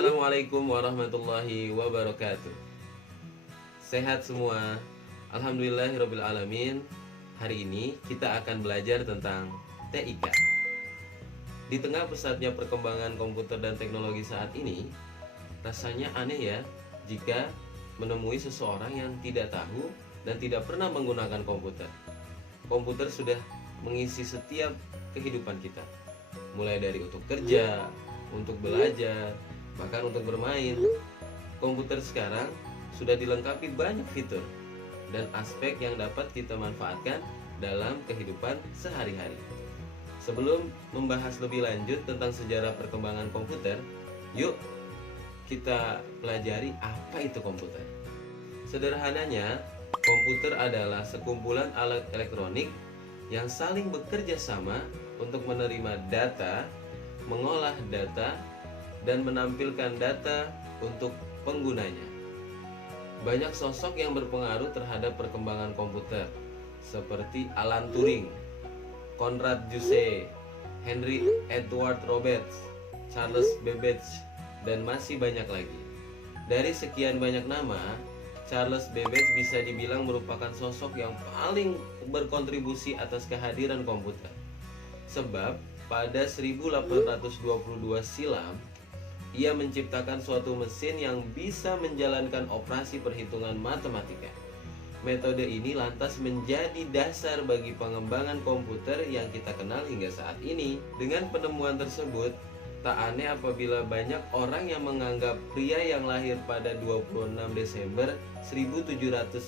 Assalamualaikum warahmatullahi wabarakatuh. Sehat semua? Alhamdulillahirrabbilalamin. Hari ini kita akan belajar tentang TIK. Di tengah pesatnya perkembangan komputer dan teknologi saat ini, rasanya aneh ya jika menemui seseorang yang tidak tahu dan tidak pernah menggunakan komputer. Komputer sudah mengisi setiap kehidupan kita, mulai dari untuk kerja, untuk belajar, bahkan untuk bermain. Komputer sekarang sudah dilengkapi banyak fitur dan aspek yang dapat kita manfaatkan dalam kehidupan sehari-hari. Sebelum membahas lebih lanjut tentang sejarah perkembangan komputer, yuk kita pelajari apa itu komputer. Sederhananya, komputer adalah sekumpulan alat elektronik yang saling bekerja sama untuk menerima data, mengolah data, dan menampilkan data untuk penggunanya. Banyak sosok yang berpengaruh terhadap perkembangan komputer, seperti Alan Turing, Konrad Zuse, Henry Edward Roberts, Charles Babbage, dan masih banyak lagi. Dari sekian banyak nama, Charles Babbage bisa dibilang merupakan sosok yang paling berkontribusi atas kehadiran komputer. Sebab pada 1822 silam, ia menciptakan suatu mesin yang bisa menjalankan operasi perhitungan matematika. Metode ini lantas menjadi dasar bagi pengembangan komputer yang kita kenal hingga saat ini. Dengan penemuan tersebut, tak aneh apabila banyak orang yang menganggap pria yang lahir pada 26 Desember 1791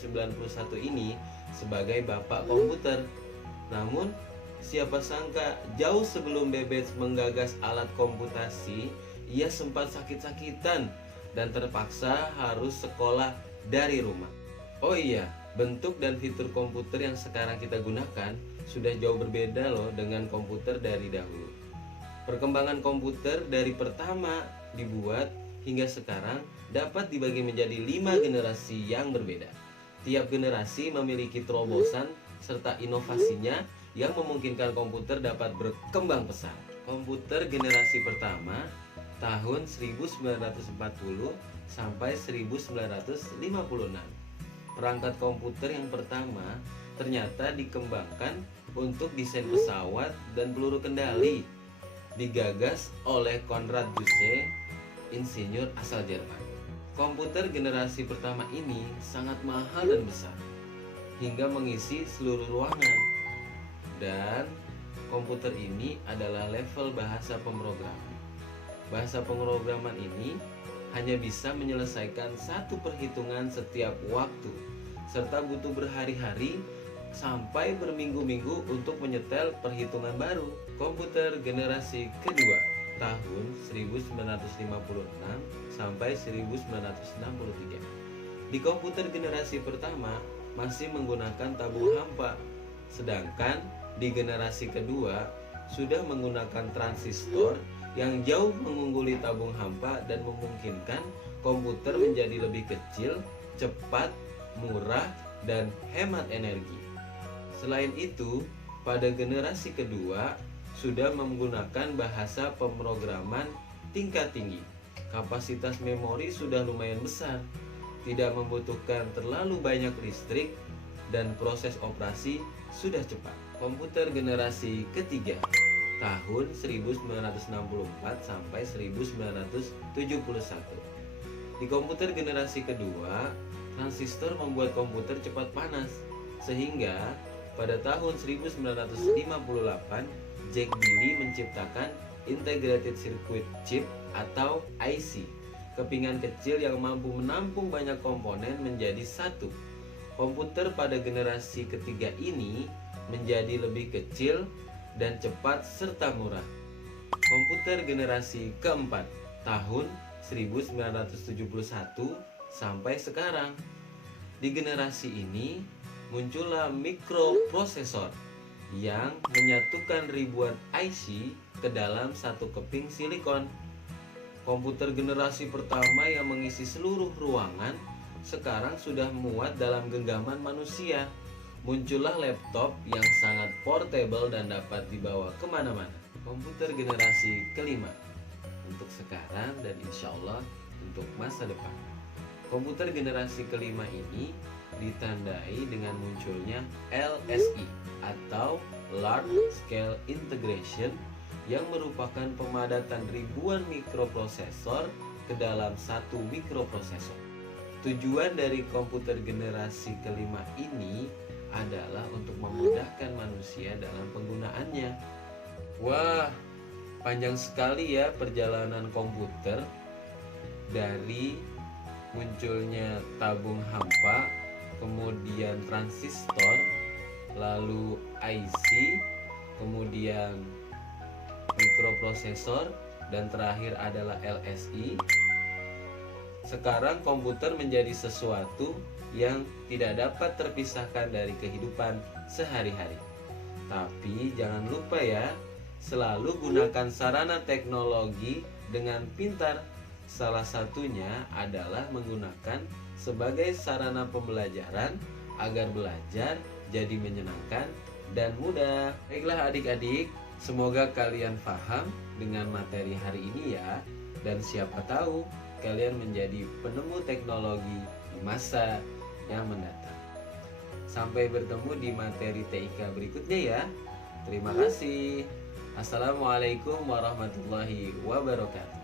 ini sebagai bapak komputer. Namun, siapa sangka jauh sebelum Babbage menggagas alat komputasi, ia sempat sakit-sakitan dan terpaksa harus sekolah dari rumah. Oh iya, bentuk dan fitur komputer yang sekarang kita gunakan sudah jauh berbeda loh dengan komputer dari dahulu. Perkembangan komputer dari pertama dibuat hingga sekarang dapat dibagi menjadi 5 generasi yang berbeda. Tiap generasi memiliki terobosan serta inovasinya yang memungkinkan komputer dapat berkembang pesat. Komputer generasi pertama tahun 1940 sampai 1956. Perangkat komputer yang pertama ternyata dikembangkan untuk desain pesawat dan peluru kendali. Digagas oleh Konrad Zuse, insinyur asal Jerman. Komputer generasi pertama ini sangat mahal dan besar, hingga mengisi seluruh ruangan. Dan komputer ini adalah level bahasa pemrograman. Bahasa pemrograman ini hanya bisa menyelesaikan satu perhitungan setiap waktu, serta butuh berhari-hari sampai berminggu-minggu untuk menyetel perhitungan baru. Komputer generasi kedua tahun 1956 sampai 1963. Di komputer generasi pertama masih menggunakan tabung hampa, sedangkan di generasi kedua sudah menggunakan transistor yang jauh mengungguli tabung hampa dan memungkinkan komputer menjadi lebih kecil, cepat, murah, dan hemat energi. Selain itu, pada generasi kedua sudah menggunakan bahasa pemrograman tingkat tinggi. Kapasitas memori sudah lumayan besar, tidak membutuhkan terlalu banyak listrik, dan proses operasi sudah cepat. Komputer generasi ketiga tahun 1964 sampai 1971. Di komputer generasi kedua, transistor membuat komputer cepat panas, sehingga pada tahun 1958 Jack Billy menciptakan Integrated Circuit Chip atau IC, kepingan kecil yang mampu menampung banyak komponen menjadi satu. Komputer pada generasi ketiga ini menjadi lebih kecil dan cepat serta murah. Komputer generasi keempat tahun 1971 sampai sekarang. Di generasi ini muncullah mikroprosesor yang menyatukan ribuan IC ke dalam satu keping silikon. Komputer generasi pertama yang mengisi seluruh ruangan sekarang sudah muat dalam genggaman manusia. Muncullah laptop yang sangat portable dan dapat dibawa kemana-mana. Komputer generasi kelima untuk sekarang dan insya Allah untuk masa depan. Komputer generasi kelima ini ditandai dengan munculnya LSI atau Large Scale Integration, yang merupakan pemadatan ribuan mikroprosesor ke dalam satu mikroprosesor. Tujuan dari komputer generasi kelima ini adalah untuk memudahkan manusia dalam penggunaannya. Wah, panjang sekali ya perjalanan komputer, dari munculnya tabung hampa, kemudian transistor, lalu IC, kemudian mikroprosesor, dan terakhir adalah LSI. Sekarang komputer menjadi sesuatu yang tidak dapat terpisahkan dari kehidupan sehari-hari. Tapi jangan lupa ya, selalu gunakan sarana teknologi dengan pintar. Salah satunya adalah menggunakan sebagai sarana pembelajaran agar belajar jadi menyenangkan dan mudah. Baiklah adik-adik, semoga kalian paham dengan materi hari ini ya. Dan siapa tahu kalian menjadi penemu teknologi di masa yang mendatang. Sampai bertemu di materi TIK berikutnya ya. Terima kasih. Assalamualaikum warahmatullahi wabarakatuh.